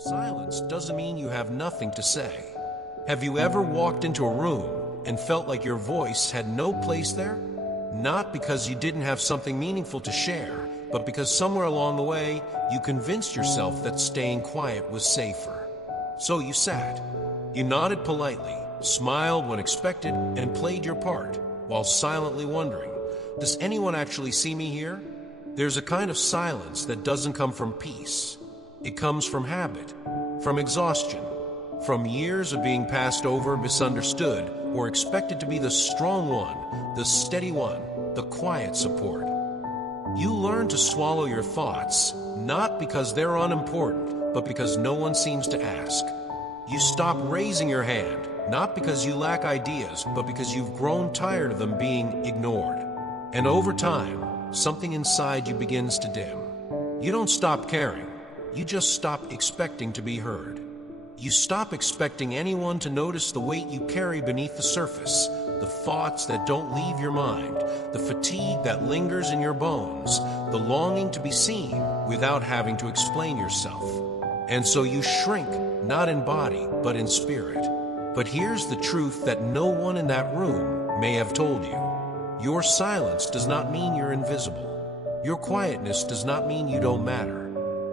Silence doesn't mean you have nothing to say. Have you ever walked into a room and felt like your voice had no place there? Not because you didn't have something meaningful to share, but because somewhere along the way, you convinced yourself that staying quiet was safer. So you sat. You nodded politely, smiled when expected, and played your part, while silently wondering, does anyone actually see me here? There's a kind of silence that doesn't come from peace. It comes from habit, from exhaustion, from years of being passed over, misunderstood, or expected to be the strong one, the steady one, the quiet support. You learn to swallow your thoughts, not because they're unimportant, but because no one seems to ask. You stop raising your hand, not because you lack ideas, but because you've grown tired of them being ignored. And over time, something inside you begins to dim. You don't stop caring. You just stop expecting to be heard. You stop expecting anyone to notice the weight you carry beneath the surface, the thoughts that don't leave your mind, the fatigue that lingers in your bones, the longing to be seen without having to explain yourself. And so you shrink, not in body, but in spirit. But here's the truth that no one in that room may have told you. Your silence does not mean you're invisible. Your quietness does not mean you don't matter.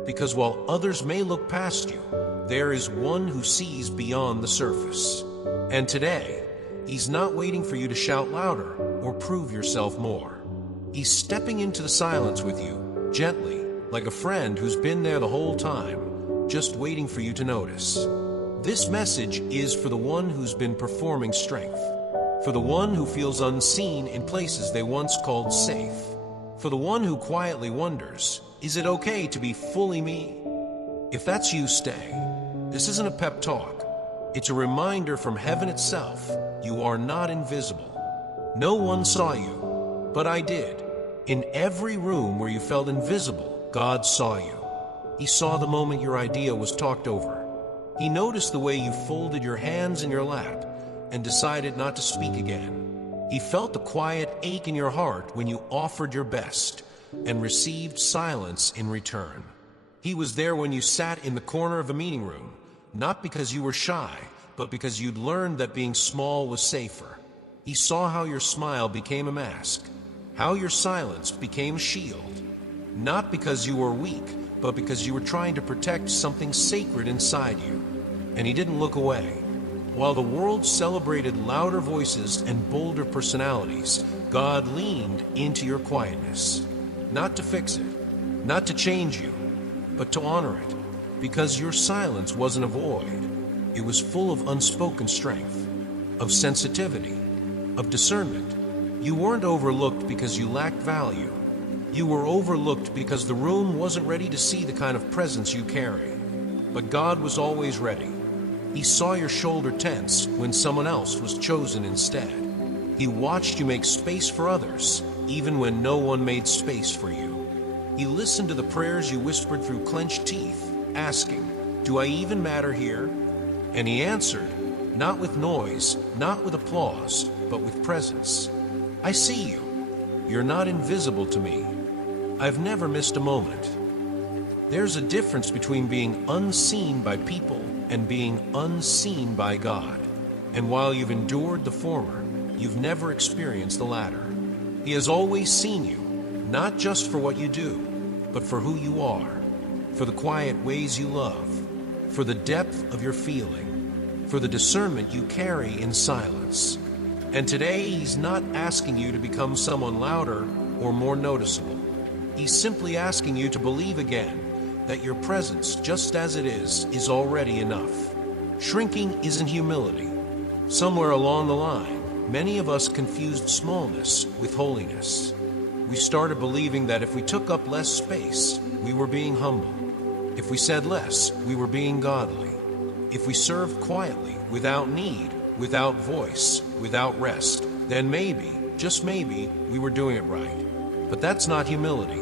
Because while others may look past you, there is one who sees beyond the surface. And today, he's not waiting for you to shout louder or prove yourself more. He's stepping into the silence with you, gently, like a friend who's been there the whole time, just waiting for you to notice. This message is for the one who's been performing strength, for the one who feels unseen in places they once called safe, for the one who quietly wonders, is it okay to be fully me? If that's you, stay. This isn't a pep talk. It's a reminder from heaven itself. You are not invisible. No one saw you, but I did. In every room where you felt invisible, God saw you. He saw the moment your idea was talked over. He noticed the way you folded your hands in your lap and decided not to speak again. He felt the quiet ache in your heart when you offered your best and received silence in return. He was there when you sat in the corner of a meeting room, not because you were shy, but because you'd learned that being small was safer. He saw how your smile became a mask, how your silence became a shield, not because you were weak, but because you were trying to protect something sacred inside you. And he didn't look away. While the world celebrated louder voices and bolder personalities, God leaned into your quietness. Not to fix it, not to change you, but to honor it, because your silence wasn't a void. It was full of unspoken strength, of sensitivity, of discernment. You weren't overlooked because you lacked value. You were overlooked because the room wasn't ready to see the kind of presence you carry. But God was always ready. He saw your shoulder tense when someone else was chosen instead. He watched you make space for others, even when no one made space for you. He listened to the prayers you whispered through clenched teeth, asking, do I even matter here? And he answered, not with noise, not with applause, but with presence. I see you. You're not invisible to me. I've never missed a moment. There's a difference between being unseen by people and being unseen by God. And while you've endured the former, you've never experienced the latter. He has always seen you, not just for what you do, but for who you are, for the quiet ways you love, for the depth of your feeling, for the discernment you carry in silence. And today, he's not asking you to become someone louder or more noticeable. He's simply asking you to believe again that your presence, just as it is already enough. Shrinking isn't humility. Somewhere along the line, many of us confused smallness with holiness. We started believing that if we took up less space, we were being humble. If we said less, we were being godly. If we served quietly, without need, without voice, without rest, then maybe, just maybe, we were doing it right. But that's not humility.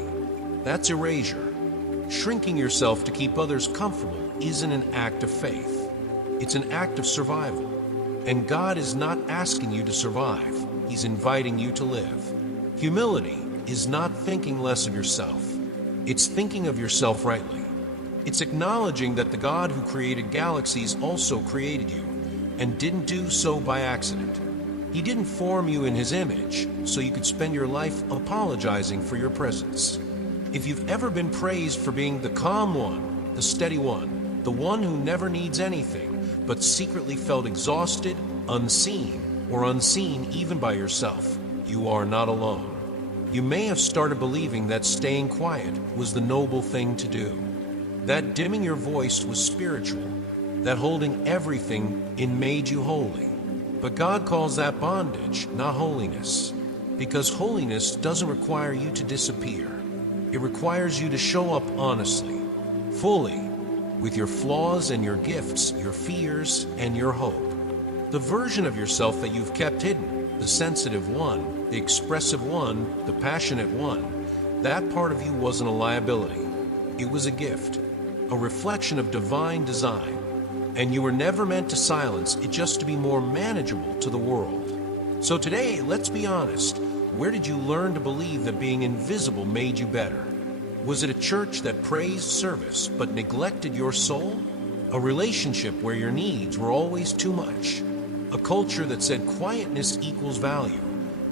That's erasure. Shrinking yourself to keep others comfortable isn't an act of faith. It's an act of survival. And God is not asking you to survive. He's inviting you to live. Humility is not thinking less of yourself. It's thinking of yourself rightly. It's acknowledging that the God who created galaxies also created you, and didn't do so by accident. He didn't form you in his image so you could spend your life apologizing for your presence. If you've ever been praised for being the calm one, the steady one, the one who never needs anything, but secretly felt exhausted, unseen, or unseen even by yourself, you are not alone. You may have started believing that staying quiet was the noble thing to do, that dimming your voice was spiritual, that holding everything in made you holy. But God calls that bondage, not holiness, because holiness doesn't require you to disappear. It requires you to show up honestly, fully, with your flaws and your gifts, your fears and your hope. The version of yourself that you've kept hidden, the sensitive one, the expressive one, the passionate one, that part of you wasn't a liability. It was a gift, a reflection of divine design. And you were never meant to silence it, just to be more manageable to the world. So today, let's be honest. Where did you learn to believe that being invisible made you better? Was it a church that praised service but neglected your soul? A relationship where your needs were always too much? A culture that said quietness equals value,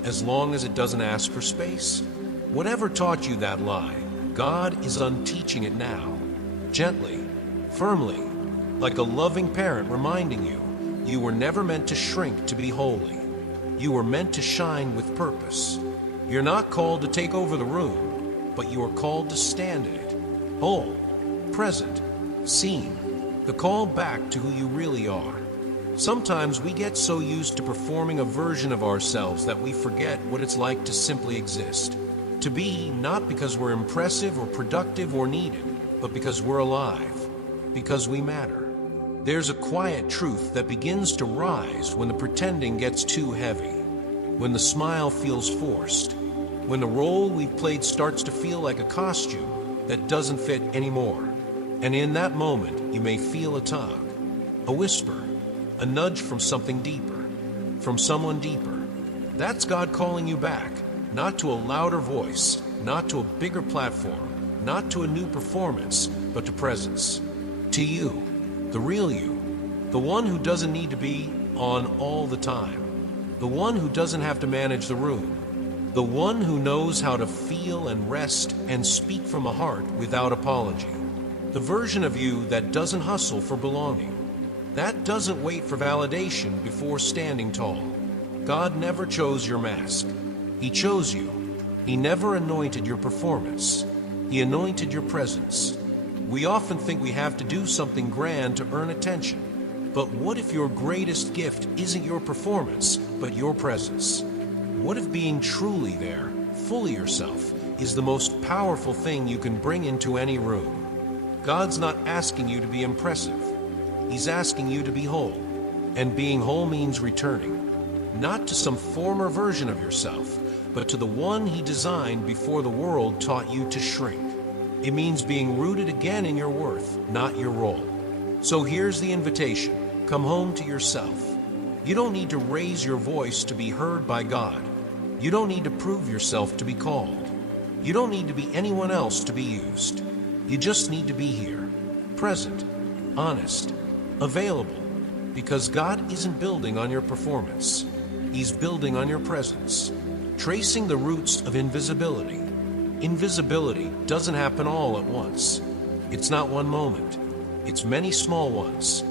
as long as it doesn't ask for space? Whatever taught you that lie, God is unteaching it now. Gently, firmly, like a loving parent reminding you, you were never meant to shrink to be holy. You were meant to shine with purpose. You're not called to take over the room, but you are called to stand in it, whole, present, seen, the call back to who you really are. Sometimes we get so used to performing a version of ourselves that we forget what it's like to simply exist. To be, not because we're impressive or productive or needed, but because we're alive, because we matter. There's a quiet truth that begins to rise when the pretending gets too heavy, when the smile feels forced, when the role we've played starts to feel like a costume that doesn't fit anymore. And in that moment, you may feel a tug, a whisper, a nudge from something deeper, from someone deeper. That's God calling you back, not to a louder voice, not to a bigger platform, not to a new performance, but to presence. To you. The real you, the one who doesn't need to be on all the time, the one who doesn't have to manage the room, the one who knows how to feel and rest and speak from a heart without apology, the version of you that doesn't hustle for belonging, that doesn't wait for validation before standing tall. God never chose your mask. He chose you. He never anointed your performance. He anointed your presence. We often think we have to do something grand to earn attention. But what if your greatest gift isn't your performance, but your presence? What if being truly there, fully yourself, is the most powerful thing you can bring into any room? God's not asking you to be impressive. He's asking you to be whole. And being whole means returning, not to some former version of yourself, but to the one He designed before the world taught you to shrink. It means being rooted again in your worth, not your role. So here's the invitation. Come home to yourself. You don't need to raise your voice to be heard by God. You don't need to prove yourself to be called. You don't need to be anyone else to be used. You just need to be here, present, honest, available, because God isn't building on your performance. He's building on your presence, tracing the roots of invisibility. Invisibility doesn't happen all at once. It's not one moment. It's many small ones.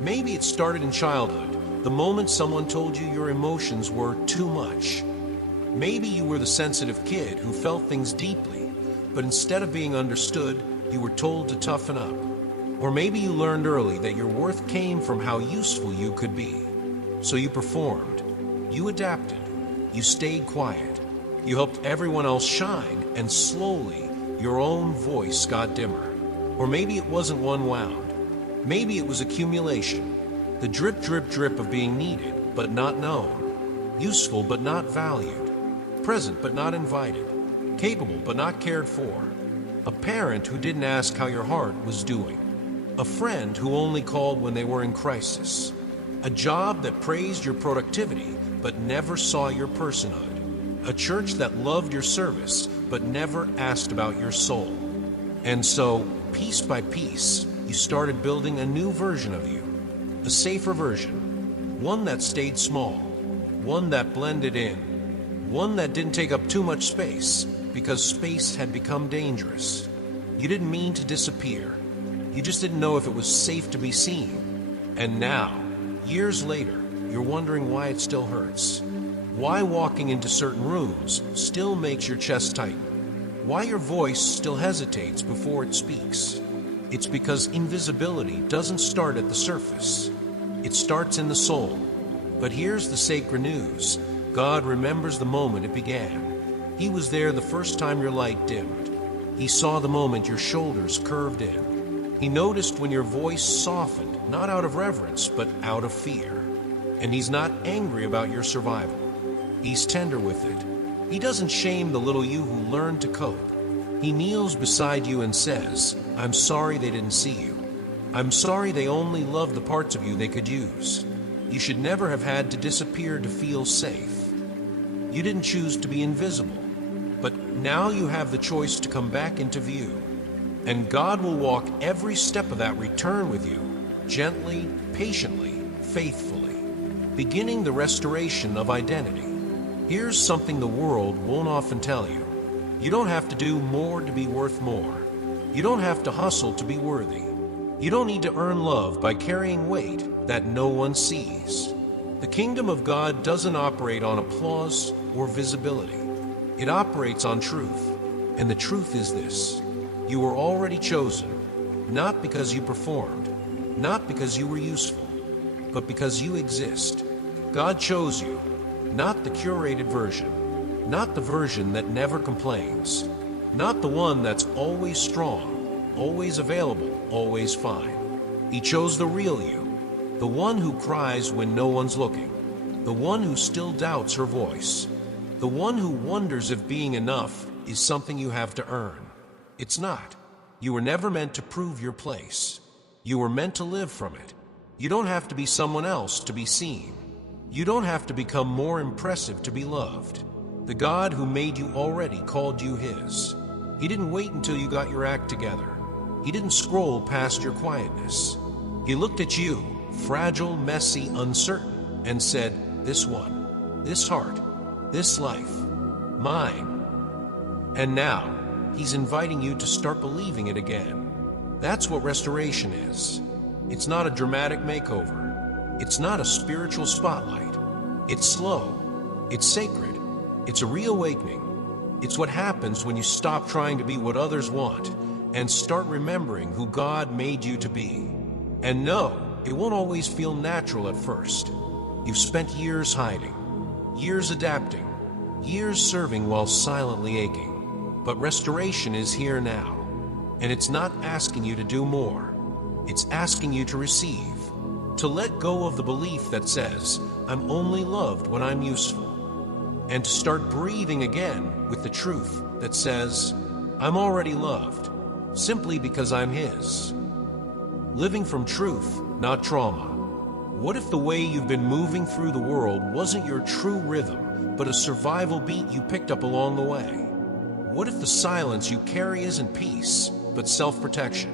Maybe it started in childhood, the moment someone told you your emotions were too much. Maybe you were the sensitive kid who felt things deeply, but instead of being understood, you were told to toughen up. Or maybe you learned early that your worth came from how useful you could be. So you performed. You adapted. You stayed quiet. You helped everyone else shine, and slowly, your own voice got dimmer. Or maybe it wasn't one wound. Maybe it was accumulation. The drip, drip, drip of being needed, but not known. Useful, but not valued. Present, but not invited. Capable, but not cared for. A parent who didn't ask how your heart was doing. A friend who only called when they were in crisis. A job that praised your productivity, but never saw your personhood. A church that loved your service, but never asked about your soul. And so, piece by piece, you started building a new version of you. A safer version. One that stayed small. One that blended in. One that didn't take up too much space, because space had become dangerous. You didn't mean to disappear. You just didn't know if it was safe to be seen. And now, years later, you're wondering why it still hurts. Why walking into certain rooms still makes your chest tighten. Why your voice still hesitates before it speaks. It's because invisibility doesn't start at the surface. It starts in the soul. But here's the sacred news. God remembers the moment it began. He was there the first time your light dimmed. He saw the moment your shoulders curved in. He noticed when your voice softened, not out of reverence, but out of fear. And he's not angry about your survival. He's tender with it. He doesn't shame the little you who learned to cope. He kneels beside you and says, I'm sorry they didn't see you. I'm sorry they only loved the parts of you they could use. You should never have had to disappear to feel safe. You didn't choose to be invisible, but now you have the choice to come back into view. And God will walk every step of that return with you, gently, patiently, faithfully, beginning the restoration of identity. Here's something the world won't often tell you. You don't have to do more to be worth more. You don't have to hustle to be worthy. You don't need to earn love by carrying weight that no one sees. The kingdom of God doesn't operate on applause or visibility. It operates on truth. And the truth is this: you were already chosen, not because you performed, not because you were useful, but because you exist. God chose you, not the curated version, not the version that never complains, not the one that's always strong, always available, always fine. He chose the real you, the one who cries when no one's looking, the one who still doubts her voice, the one who wonders if being enough is something you have to earn. It's not. You were never meant to prove your place. You were meant to live from it. You don't have to be someone else to be seen. You don't have to become more impressive to be loved. The God who made you already called you his. He didn't wait until you got your act together. He didn't scroll past your quietness. He looked at you, fragile, messy, uncertain, and said, this one, this heart, this life, mine. And now, he's inviting you to start believing it again. That's what restoration is. It's not a dramatic makeover. It's not a spiritual spotlight. It's slow. It's sacred. It's a reawakening. It's what happens when you stop trying to be what others want and start remembering who God made you to be. And no, it won't always feel natural at first. You've spent years hiding, years adapting, years serving while silently aching. But restoration is here now. And it's not asking you to do more. It's asking you to receive. To let go of the belief that says, I'm only loved when I'm useful. And to start breathing again with the truth that says, I'm already loved, simply because I'm his. Living from truth, not trauma. What if the way you've been moving through the world wasn't your true rhythm, but a survival beat you picked up along the way? What if the silence you carry isn't peace, but self-protection?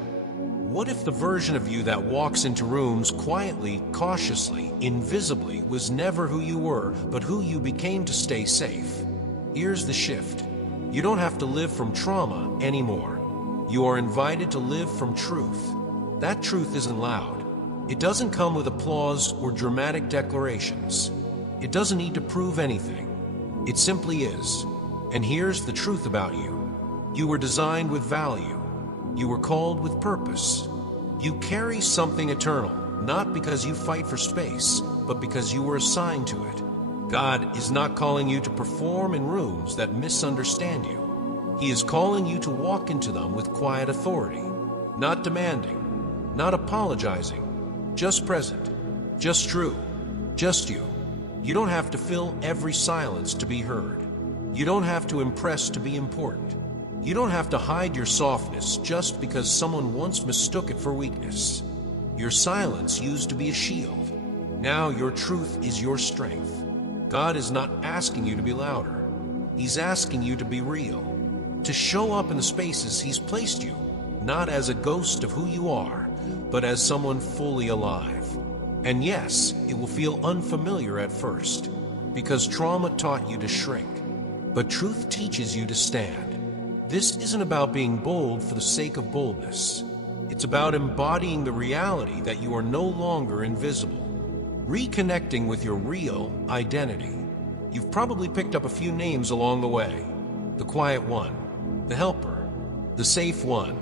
What if the version of you that walks into rooms quietly, cautiously, invisibly was never who you were, but who you became to stay safe? Here's the shift. You don't have to live from trauma anymore. You are invited to live from truth. That truth isn't loud. It doesn't come with applause or dramatic declarations. It doesn't need to prove anything. It simply is. And here's the truth about you. You were designed with value. You were called with purpose. You carry something eternal, not because you fight for space, but because you were assigned to it. God is not calling you to perform in rooms that misunderstand you. He is calling you to walk into them with quiet authority, not demanding, not apologizing, just present, just true, just you. You don't have to fill every silence to be heard. You don't have to impress to be important. You don't have to hide your softness just because someone once mistook it for weakness. Your silence used to be a shield. Now your truth is your strength. God is not asking you to be louder. He's asking you to be real, to show up in the spaces he's placed you, not as a ghost of who you are, but as someone fully alive. And yes, it will feel unfamiliar at first, because trauma taught you to shrink. But truth teaches you to stand. This isn't about being bold for the sake of boldness. It's about embodying the reality that you are no longer invisible. Reconnecting with your real identity. You've probably picked up a few names along the way. The quiet one, the helper, the safe one,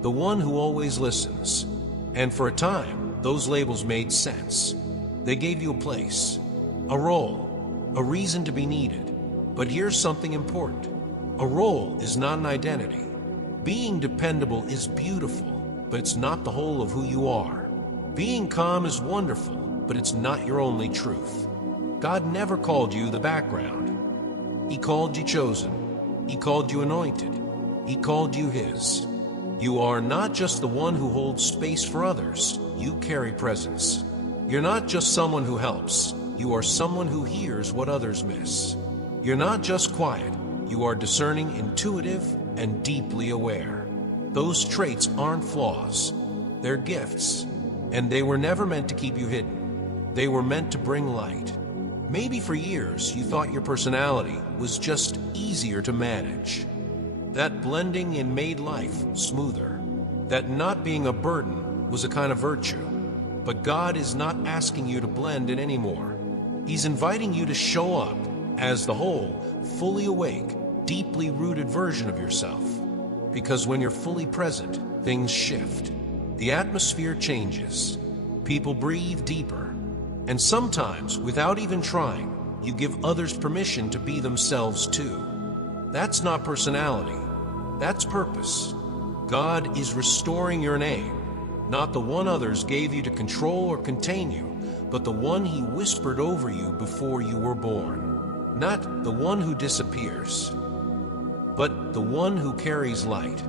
the one who always listens. And for a time, those labels made sense. They gave you a place, a role, a reason to be needed. But here's something important. A role is not an identity. Being dependable is beautiful, but it's not the whole of who you are. Being calm is wonderful, but it's not your only truth. God never called you the background. He called you chosen. He called you anointed. He called you His. You are not just the one who holds space for others. You carry presence. You're not just someone who helps. You are someone who hears what others miss. You're not just quiet. You are discerning, intuitive, and deeply aware. Those traits aren't flaws. They're gifts. And they were never meant to keep you hidden. They were meant to bring light. Maybe for years you thought your personality was just easier to manage. That blending in made life smoother. That not being a burden was a kind of virtue. But God is not asking you to blend in anymore. He's inviting you to show up as the whole, fully awake, deeply rooted version of yourself. Because when you're fully present, things shift. The atmosphere changes. People breathe deeper. And sometimes, without even trying, you give others permission to be themselves too. That's not personality. That's purpose. God is restoring your name, not the one others gave you to control or contain you, but the one He whispered over you before you were born. Not the one who disappears, but the one who carries light.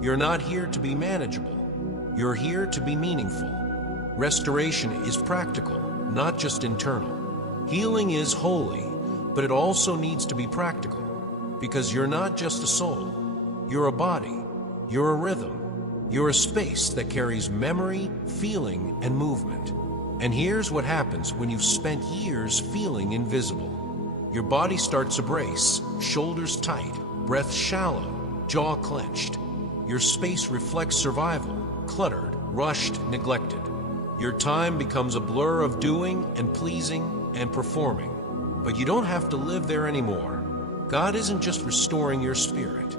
You're not here to be manageable. You're here to be meaningful. Restoration is practical, not just internal. Healing is holy, but it also needs to be practical, because you're not just a soul. You're a body. You're a rhythm. You're a space that carries memory, feeling, and movement. And here's what happens when you've spent years feeling invisible. Your body starts to brace, shoulders tight, breath shallow, jaw clenched. Your space reflects survival, cluttered, rushed, neglected. Your time becomes a blur of doing and pleasing and performing. But you don't have to live there anymore. God isn't just restoring your spirit.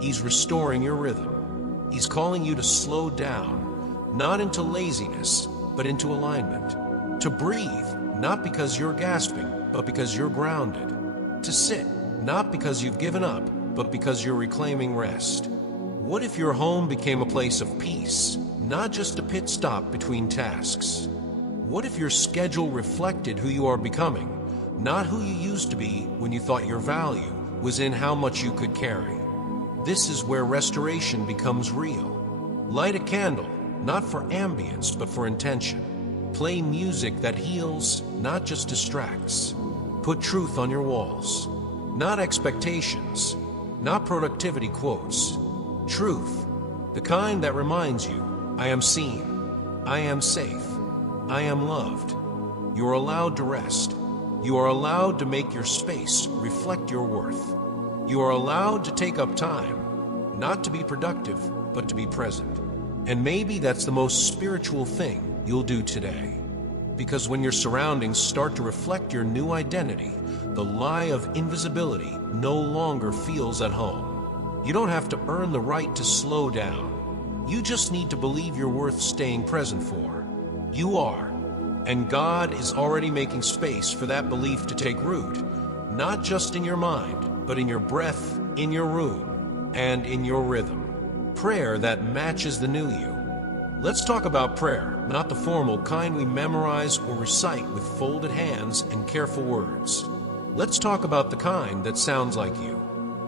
He's restoring your rhythm. He's calling you to slow down, not into laziness, but into alignment. To breathe, not because you're gasping, but because you're grounded. To sit, not because you've given up, but because you're reclaiming rest. What if your home became a place of peace, not just a pit stop between tasks? What if your schedule reflected who you are becoming, not who you used to be when you thought your value was in how much you could carry? This is where restoration becomes real. Light a candle, not for ambience, but for intention. Play music that heals, not just distracts. Put truth on your walls, not expectations, not productivity quotes. Truth, the kind that reminds you, I am seen, I am safe, I am loved. You are allowed to rest. You are allowed to make your space reflect your worth. You are allowed to take up time, not to be productive, but to be present. And maybe that's the most spiritual thing you'll do today. Because when your surroundings start to reflect your new identity, the lie of invisibility no longer feels at home. You don't have to earn the right to slow down. You just need to believe you're worth staying present for. You are. And God is already making space for that belief to take root, not just in your mind, but in your breath, in your room, and in your rhythm. Prayer that matches the new you. Let's talk about prayer, not the formal kind we memorize or recite with folded hands and careful words. Let's talk about the kind that sounds like you.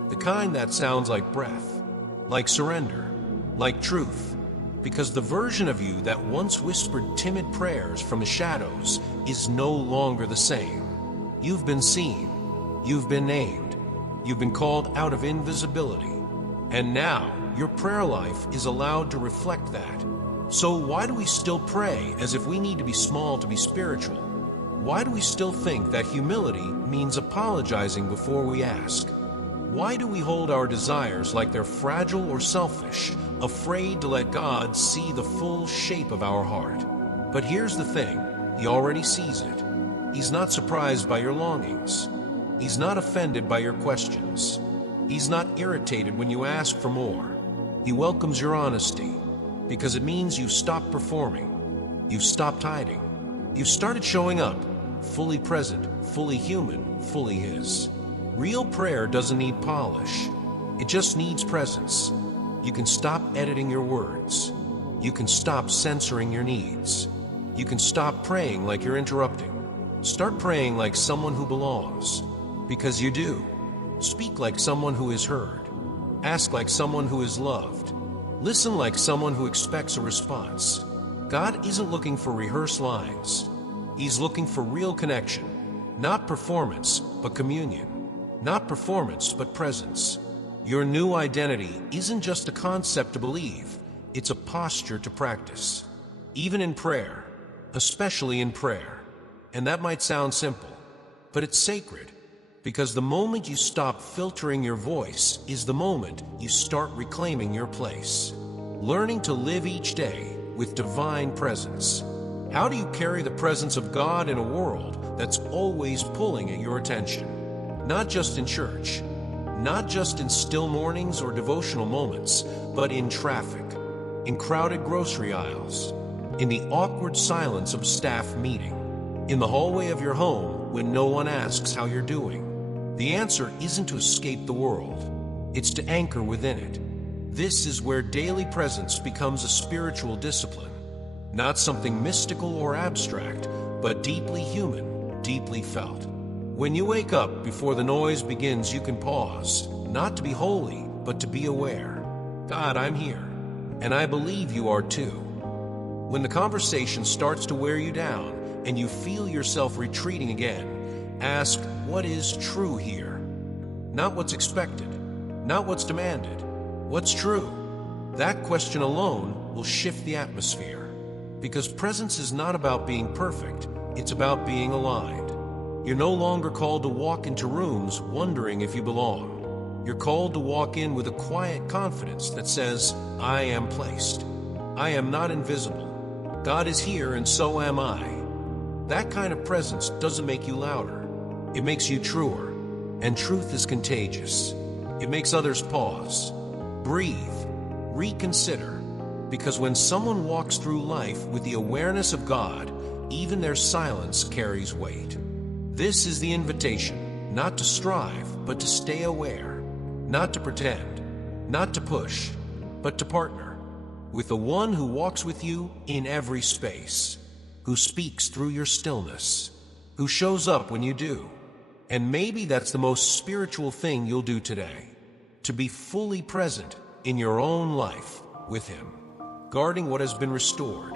The kind that sounds like breath, like surrender, like truth. Because the version of you that once whispered timid prayers from the shadows is no longer the same. You've been seen. You've been named. You've been called out of invisibility. And now your prayer life is allowed to reflect that. So why do we still pray as if we need to be small to be spiritual? Why do we still think that humility means apologizing before we ask? Why do we hold our desires like they're fragile or selfish, afraid to let God see the full shape of our heart? But here's the thing, He already sees it. He's not surprised by your longings. He's not offended by your questions. He's not irritated when you ask for more. He welcomes your honesty, because it means you've stopped performing. You've stopped hiding. You've started showing up, fully present, fully human, fully His. Real prayer doesn't need polish. It just needs presence. You can stop editing your words. You can stop censoring your needs. You can stop praying like you're interrupting. Start praying like someone who belongs, because you do. Speak like someone who is heard. Ask like someone who is loved. Listen like someone who expects a response. God isn't looking for rehearsed lines. He's looking for real connection. Not performance, but communion. Not performance, but presence. Your new identity isn't just a concept to believe. It's a posture to practice. Even in prayer, especially in prayer. And that might sound simple, but it's sacred. Because the moment you stop filtering your voice is the moment you start reclaiming your place. Learning to live each day with divine presence. How do you carry the presence of God in a world that's always pulling at your attention? Not just in church, not just in still mornings or devotional moments, but in traffic, in crowded grocery aisles, in the awkward silence of staff meeting, in the hallway of your home when no one asks how you're doing. The answer isn't to escape the world. It's to anchor within it. This is where daily presence becomes a spiritual discipline. Not something mystical or abstract, but deeply human, deeply felt. When you wake up before the noise begins, you can pause, not to be holy, but to be aware. God, I'm here, and I believe you are too. When the conversation starts to wear you down, and you feel yourself retreating again, ask, what is true here? Not what's expected, not what's demanded. What's true? That question alone will shift the atmosphere. Because presence is not about being perfect, it's about being aligned. You're no longer called to walk into rooms wondering if you belong. You're called to walk in with a quiet confidence that says, I am placed. I am not invisible. God is here and so am I. That kind of presence doesn't make you louder. It makes you truer. And truth is contagious. It makes others pause, breathe, reconsider. Because when someone walks through life with the awareness of God, even their silence carries weight. This is the invitation, not to strive, but to stay aware. Not to pretend, not to push, but to partner with the one who walks with you in every space, who speaks through your stillness, who shows up when you do. And maybe that's the most spiritual thing you'll do today, to be fully present in your own life with Him, guarding what has been restored.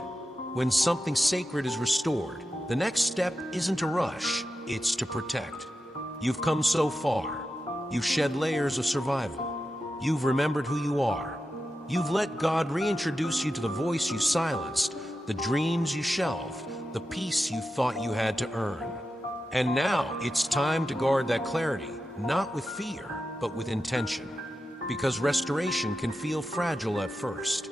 When something sacred is restored, the next step isn't to rush, it's to protect. You've come so far. You've shed layers of survival. You've remembered who you are. You've let God reintroduce you to the voice you silenced, the dreams you shelved, the peace you thought you had to earn. And now it's time to guard that clarity, not with fear, but with intention. Because restoration can feel fragile at first,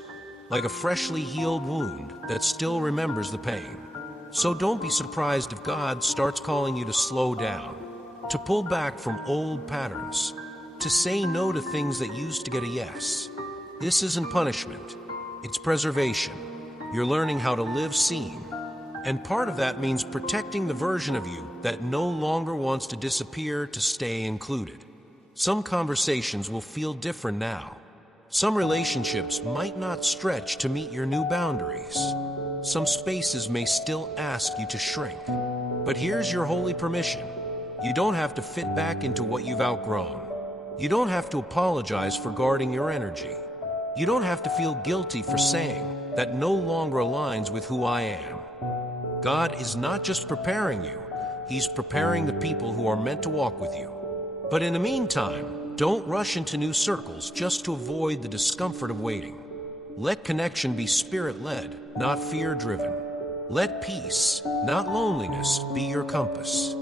like a freshly healed wound that still remembers the pain. So don't be surprised if God starts calling you to slow down, to pull back from old patterns, to say no to things that used to get a yes. This isn't punishment, it's preservation. You're learning how to live seen. And part of that means protecting the version of you that no longer wants to disappear to stay included. Some conversations will feel different now. Some relationships might not stretch to meet your new boundaries. Some spaces may still ask you to shrink. But here's your holy permission. You don't have to fit back into what you've outgrown. You don't have to apologize for guarding your energy. You don't have to feel guilty for saying that no longer aligns with who I am. God is not just preparing you, He's preparing the people who are meant to walk with you. But in the meantime, Don't rush into new circles just to avoid the discomfort of waiting. Let connection be spirit-led, not fear-driven. Let peace, not loneliness, be your compass.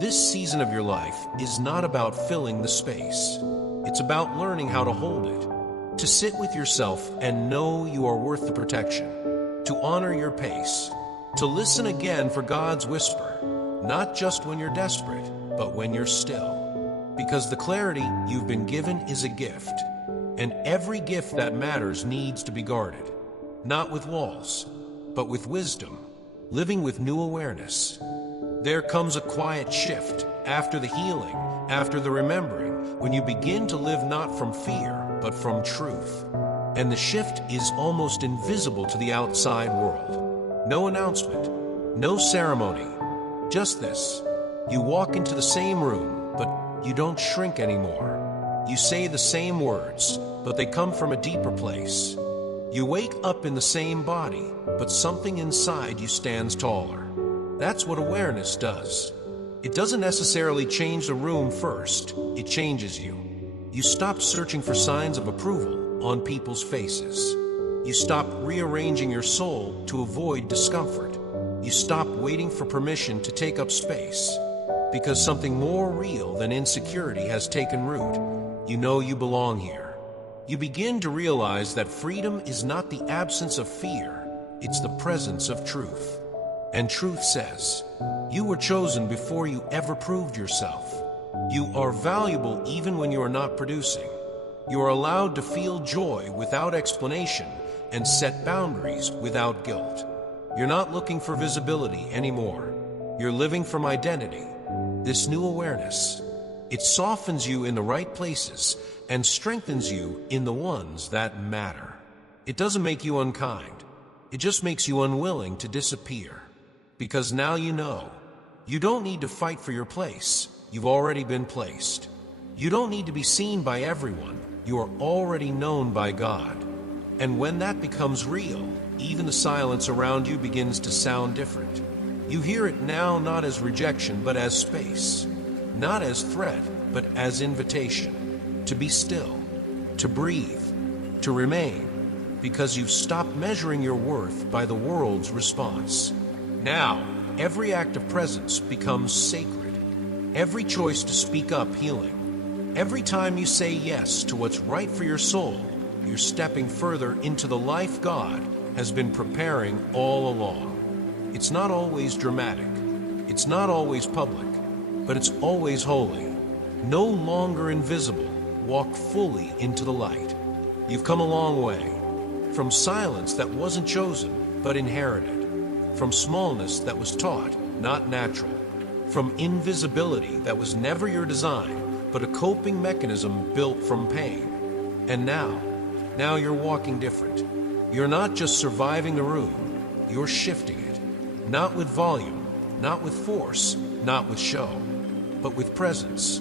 This season of your life is not about filling the space. It's about learning how to hold it, to sit with yourself and know you are worth the protection, to honor your pace, to listen again for God's whisper, not just when you're desperate, but when you're still. Because the clarity you've been given is a gift, and every gift that matters needs to be guarded, not with walls, but with wisdom, living with new awareness. There comes a quiet shift after the healing, after the remembering, when you begin to live not from fear, but from truth. And the shift is almost invisible to the outside world. No announcement, no ceremony, just this. You walk into the same room, but you don't shrink anymore. You say the same words, but they come from a deeper place. You wake up in the same body, but something inside you stands taller. That's what awareness does. It doesn't necessarily change the room first, it changes you. You stop searching for signs of approval on people's faces. You stop rearranging your soul to avoid discomfort. You stop waiting for permission to take up space. Because something more real than insecurity has taken root. You know you belong here. You begin to realize that freedom is not the absence of fear, it's the presence of truth. And truth says, you were chosen before you ever proved yourself. You are valuable even when you are not producing. You are allowed to feel joy without explanation and set boundaries without guilt. You're not looking for visibility anymore. You're living from identity. This new awareness, it softens you in the right places and strengthens you in the ones that matter. It doesn't make you unkind. It just makes you unwilling to disappear. Because now you know. You don't need to fight for your place. You've already been placed. You don't need to be seen by everyone. You are already known by God. And when that becomes real, even the silence around you begins to sound different. You hear it now not as rejection, but as space. Not as threat, but as invitation. To be still. To breathe. To remain. Because you've stopped measuring your worth by the world's response. Now, every act of presence becomes sacred. Every choice to speak up, healing. Every time you say yes to what's right for your soul, you're stepping further into the life God has been preparing all along. It's not always dramatic. It's not always public, but it's always holy. No longer invisible. Walk fully into the light. You've come a long way. From silence that wasn't chosen, but inherited. From smallness that was taught, not natural. From invisibility that was never your design, but a coping mechanism built from pain. And now you're walking different. You're not just surviving the room, you're shifting it. Not with volume, not with force, not with show, but with presence.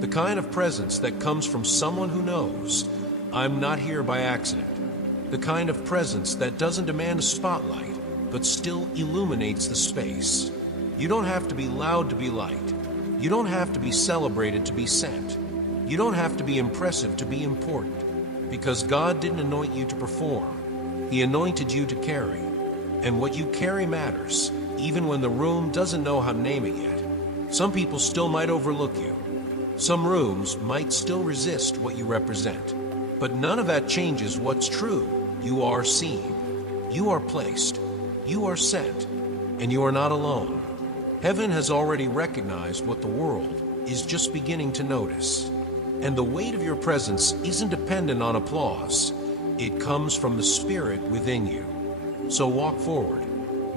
The kind of presence that comes from someone who knows, I'm not here by accident. The kind of presence that doesn't demand a spotlight, but still illuminates the space. You don't have to be loud to be liked. You don't have to be celebrated to be sent. You don't have to be impressive to be important. Because God didn't anoint you to perform. He anointed you to carry. And what you carry matters, even when the room doesn't know how to name it yet. Some people still might overlook you. Some rooms might still resist what you represent. But none of that changes what's true. You are seen. You are placed. You are sent. And you are not alone. Heaven has already recognized what the world is just beginning to notice. And the weight of your presence isn't dependent on applause. It comes from the Spirit within you. So walk forward,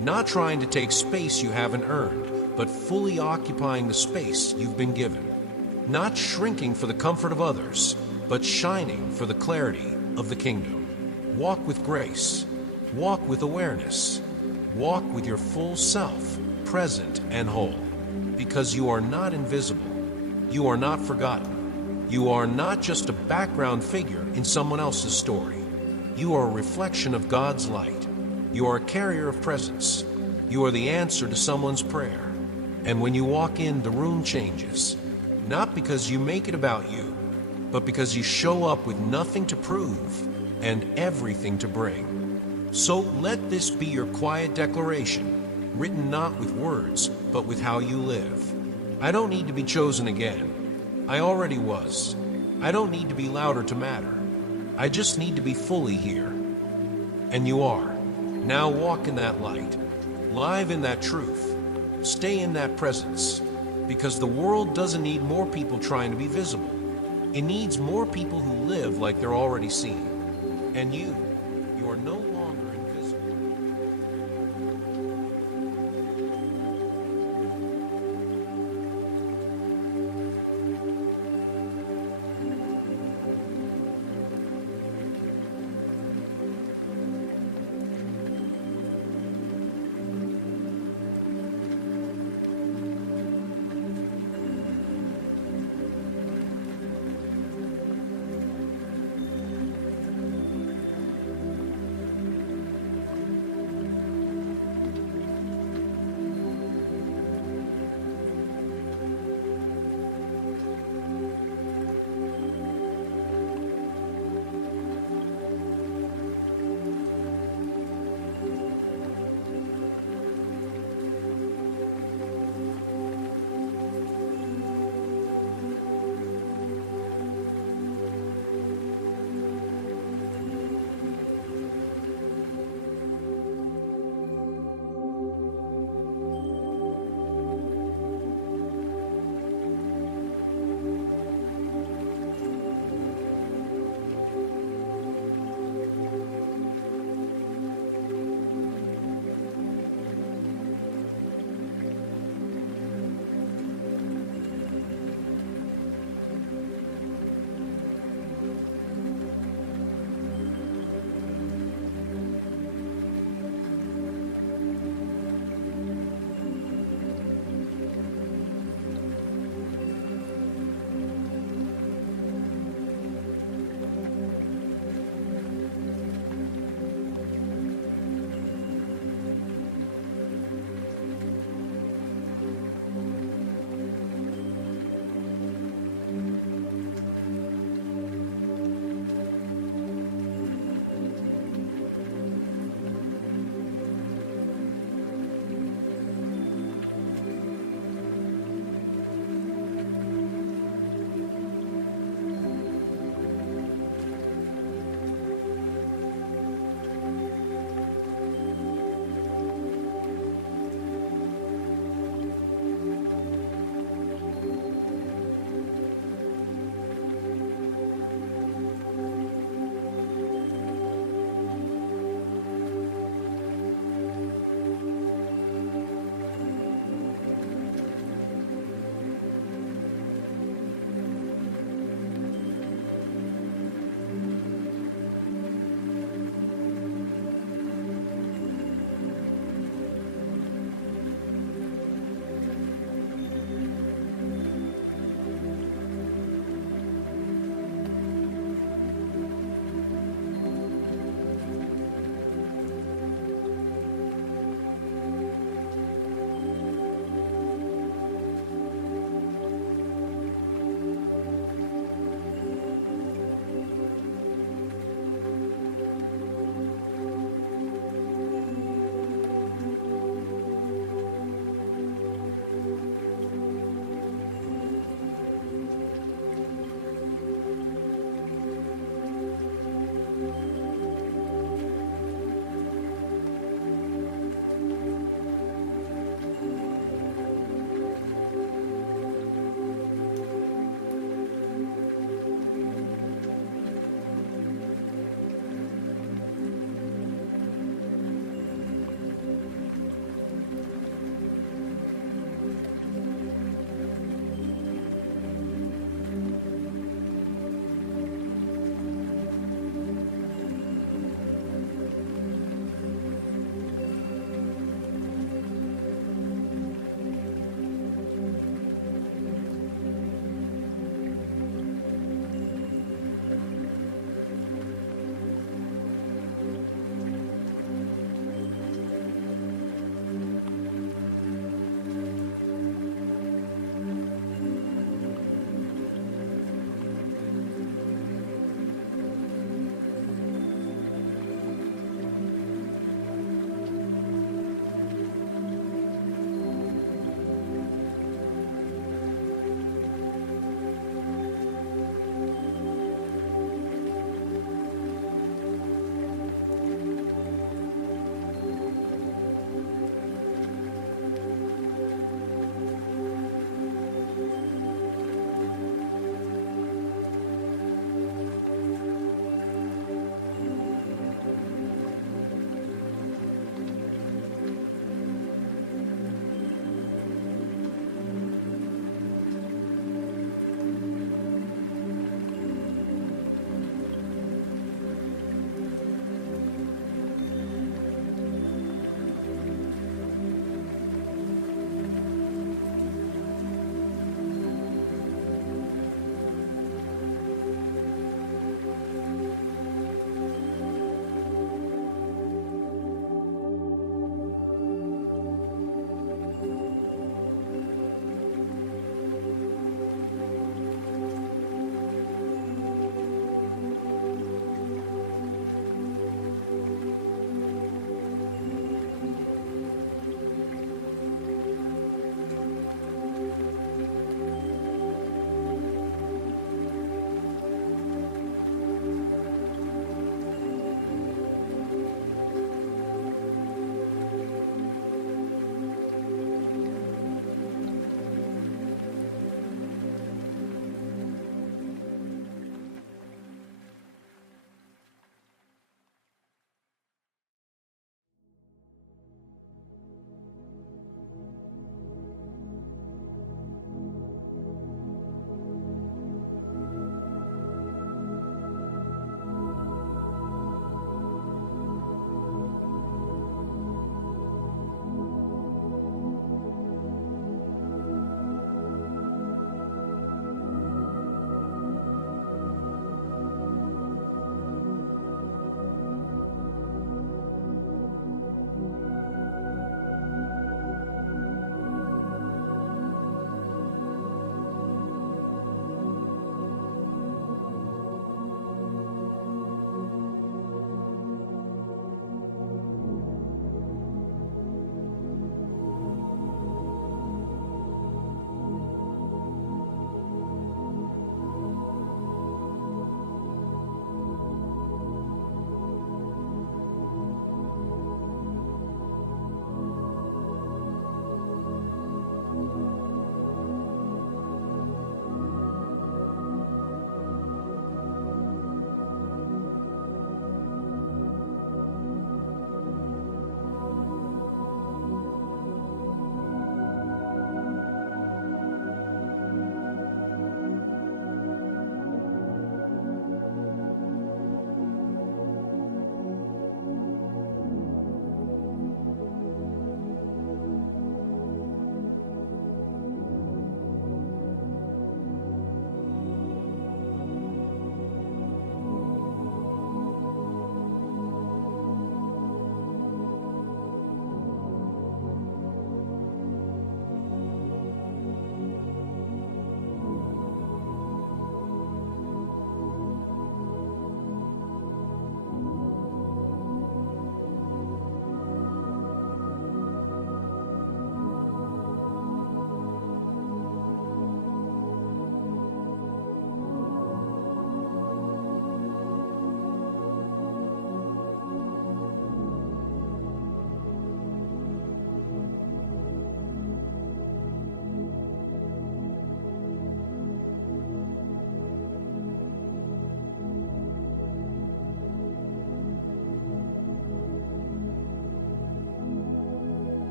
not trying to take space you haven't earned, but fully occupying the space you've been given. Not shrinking for the comfort of others, but shining for the clarity of the kingdom. Walk with grace. Walk with awareness. Walk with your full self, present and whole. Because you are not invisible. You are not forgotten. You are not just a background figure in someone else's story. You are a reflection of God's light. You are a carrier of presence. You are the answer to someone's prayer. And when you walk in, the room changes. Not because you make it about you, but because you show up with nothing to prove and everything to bring. So let this be your quiet declaration, written not with words, but with how you live. I don't need to be chosen again. I already was. I don't need to be louder to matter. I just need to be fully here. And you are. Now walk in that light. Live in that truth. Stay in that presence. Because the world doesn't need more people trying to be visible. It needs more people who live like they're already seen. And you are no